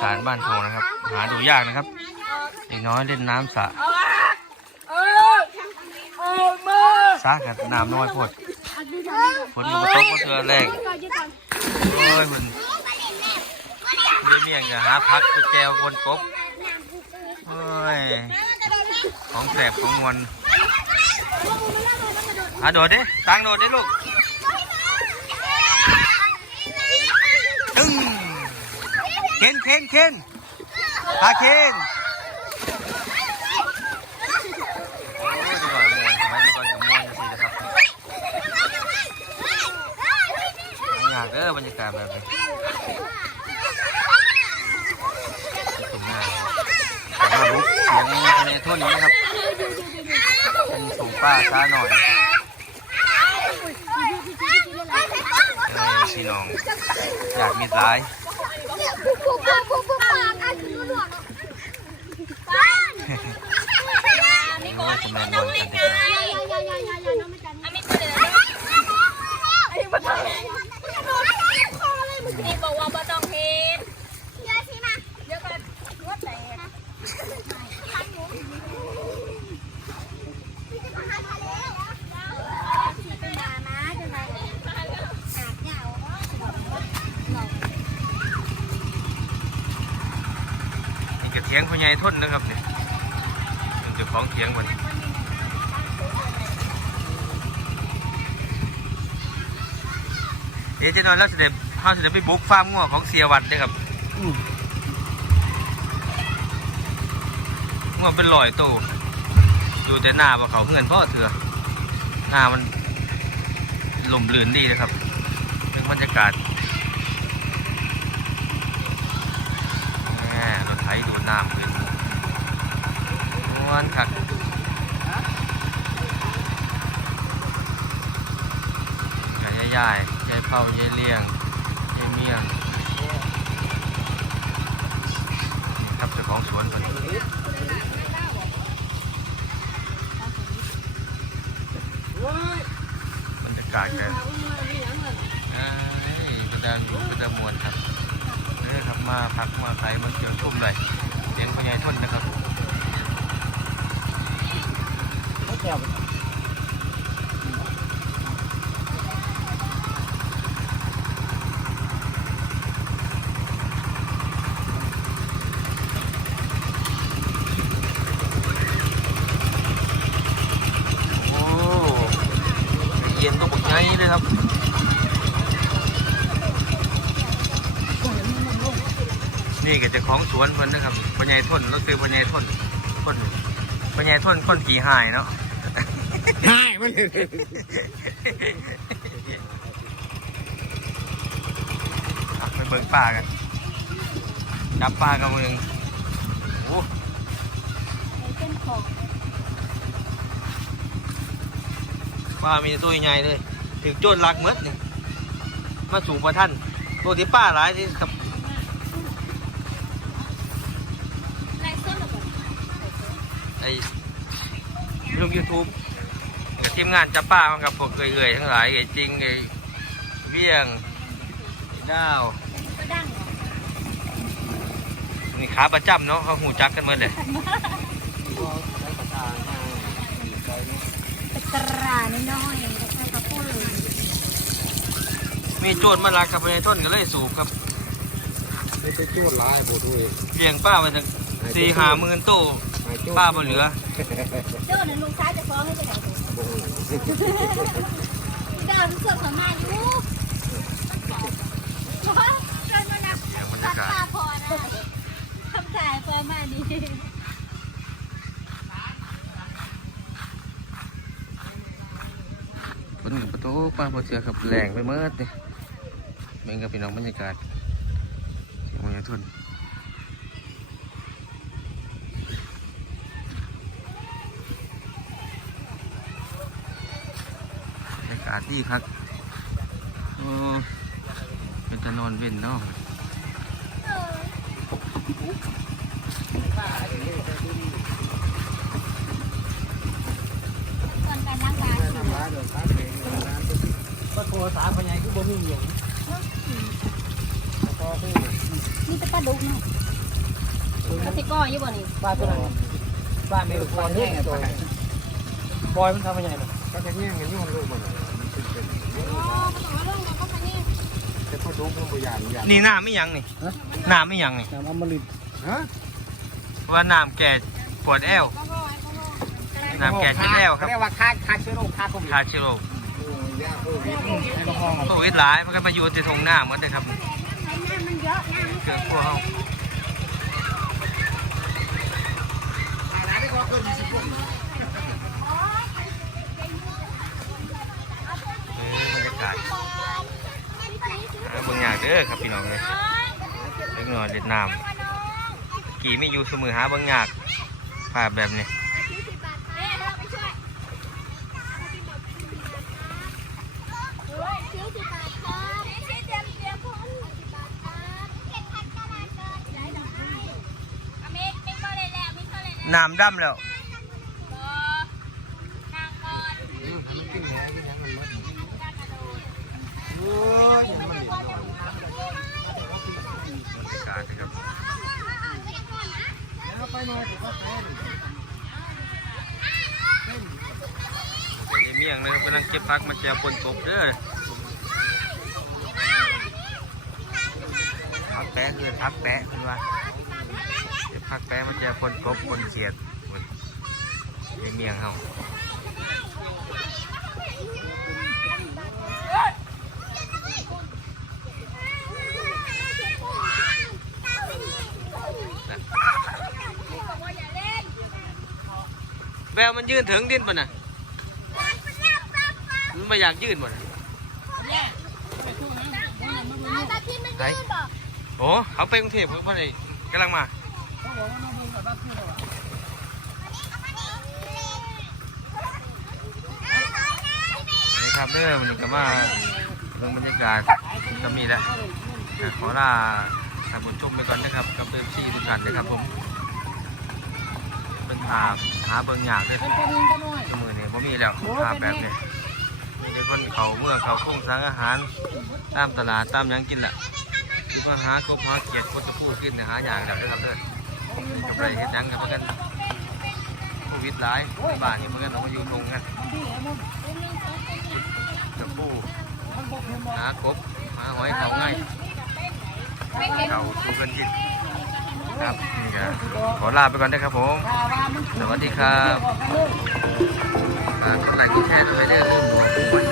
สารบ้านเขานะครับ หาดูยากนะครับเด็กน้อยเล่นน้ำสระสระกับน้ำน้อยพดฝนอยู่บนโต๊ะก็เทือแรงโอ้ยมันเลี้ยงเมี่ยงอย่าหาพักไปแจวบนกบโอ้ยของแสบของมวนอะโดดดิตังโดดดิลูก ตึ้ง เคนเคนพาเคนอยากว่าจะมวนสินะครับออบรรยากาศแบบนี้เป็นหน้าแต่ว่าลุกเสียงภายในทุ่นนี้นะครับ เป็นสูงป้าช้าหน่อยพี่น้อง อยากมีร้าย นี่ก็จะมาบนกันดีกว่า นี่กระเทียงพญายทนนะครับเนี่ยเป็นเจ้าของเทียงมันเดี๋ยวจะนอนแล้วเสด็จห้าเสด็จไปบุกฟาร์มงัวของเสียวัดเลยครับงัวเป็นลอยตู้ดูแต่หน้าว่าเขาเพื่อนพ่อเถื่อหน้ามันหล่มลื่นดีนะครับเป็นบรรยากาศ แม่รถ ไถดูดน้ำเลยม้วนคักยายยายยายเผายายเลี้ยงยายเมียงครับเจ้าของสวนคนนี้บรรยากาศกันเอ้ยกระดานกระดานมวนครับ มาพักมาขายมาเกี่ยวชุ่มเลยเลี้ยงพญายทนนะครับโอ้เย็นตัวบุกไงเลยครับ นี่ก็เจะของสวนเพิ่นนะครับพญายทนเราซื้อพญายทนทนพญายทนคนขี่หายเนาะใช่มันเลยเอาไปเบิ่งป่ากันจับปลากับมึงโอ้ปลามีตัวใหญ่เลย ถึงโจนรักหมดนี่มาสู่ประท่านตัวที่ป้าหลายที่ครับไอ้ลงยูทูบกับทีมงานจับป้ามันกับพวกเอื่อยๆทั้งหลายไอ้จริงไอ้เบี้ยงไอ้ดาวนี่ขาประจำเนาะเขาหูจักกันหมดเลยตราน้อยๆใส่กระปุ้นมีโจรมาลักกับไปในต้นก็เลยสูบครับ ไม่ใช่จูดร้ายโบด้วยเลี้ยงป้ามาตั้งสี่ห้าหมื่นตู้ป้าบ่เหลือเจ้านั้นลุงชายจะฟ้องให้ไปไหนพี่ดาวรู้สึกของมาอยู่เพราะว่าเจ้านั่นนะเสียงบรรตัยาดกาศตาพอนะทำสายพอมาดีฝนกับประตูป้าพอเสือครับแรงไปเมื่อนี่เมืองกับพี่น้องบรรยากาศ ที่เมืองทุนบรรยากาศดีครับโอ้เป็นตะนอนเว้นเนาะก่อนการล้างบาตรร้ายเดือดร้ายเองร้านก็โทรสามพญายคือบ่มีหยง ปลาดุกเนาะกระติก้อยอยู่บ่นี่บ้าตัวนั้นบ้าไม่รู้คนแห้งตัวบอยมันทำยังไงล่ะก็จะแย่งกันยุ่งลูกมันน่ะมันเป็นเป็นอ๋อก็ต้องเอาลงมาก็คันนี้แต่พ่อดุ๊กมันบ่ยานยานนี่น้ำไม่ยังนี่น้ำไม่ยังนี่น้ำอมฤตฮะว่าน้ำแก่ปวดแอวน้ำแก่เจ็บแอวครับเรียกว่าคาคาเชื้อโรคคาโควิดคาชิโร่โอ้ยยาโควิดรงห้องโควิดหลายมันก็มาอยู่ที่ทงหน้าเหมือนเดิมครับ เยอะน้ำมันเกิดพวกเขาเออบรรยากาศหาเบิ่งยากเด้อครับพี่น้องเลยเล็กน้อยเด็ดน้ำกี่ไม่อยู่เสมอหาเบิ่งยากภาพแบบนี้ น่อยผมก็แพ้ดิเดี๋ยวนี้เมี่ยงนะครับกำลังเก็บพักมาแจวปนกบเด้อพักแปะคือพักแปะคือว่า เก็บพักแปะมาแจวปนกบปนเขียดปนเดี๋ยวเมี่ยงเฮาแววมันยืนถึงดินป่ะน่ะมันไม่อยากยืนป่ะน่ะตาที่มันยืดบอกโอ้เขาไปกรุงเทพเพิ่งมาเลยกำลังมานี่ ครับเด้อมันก็มาเรื่องบรรยากาศก็มีแล้วแต่ขอลาท่านผู้ชมไปก่อนนะครับกับเบซี่ทุกท่านนะครับผมเป็นภาพหาเบิ่งยากเลยสมือนี่ผมมีแล้วภาพแบบนี้มีแต่คนเขาเมื่อเขาค้งสร้างอาหาร ตามตลาดตามยังกินแหละมีปัญหากบหาเกียดคนจะพูดขึ้นหาอย่างแล้วเด้ครับเด้อ กับไรเห็นยังกับกันโควิดหลายบ้านนี่มันกันต้องมาอยู่ตรงกันจะปูหากบหาหอยเขาง่ายเขาดูกันกินครับนี่ก็ขอลาไปก่อนนะครับผม สวัสดีครับฝากกดไลค์กดแชร์ด้วยเด้อ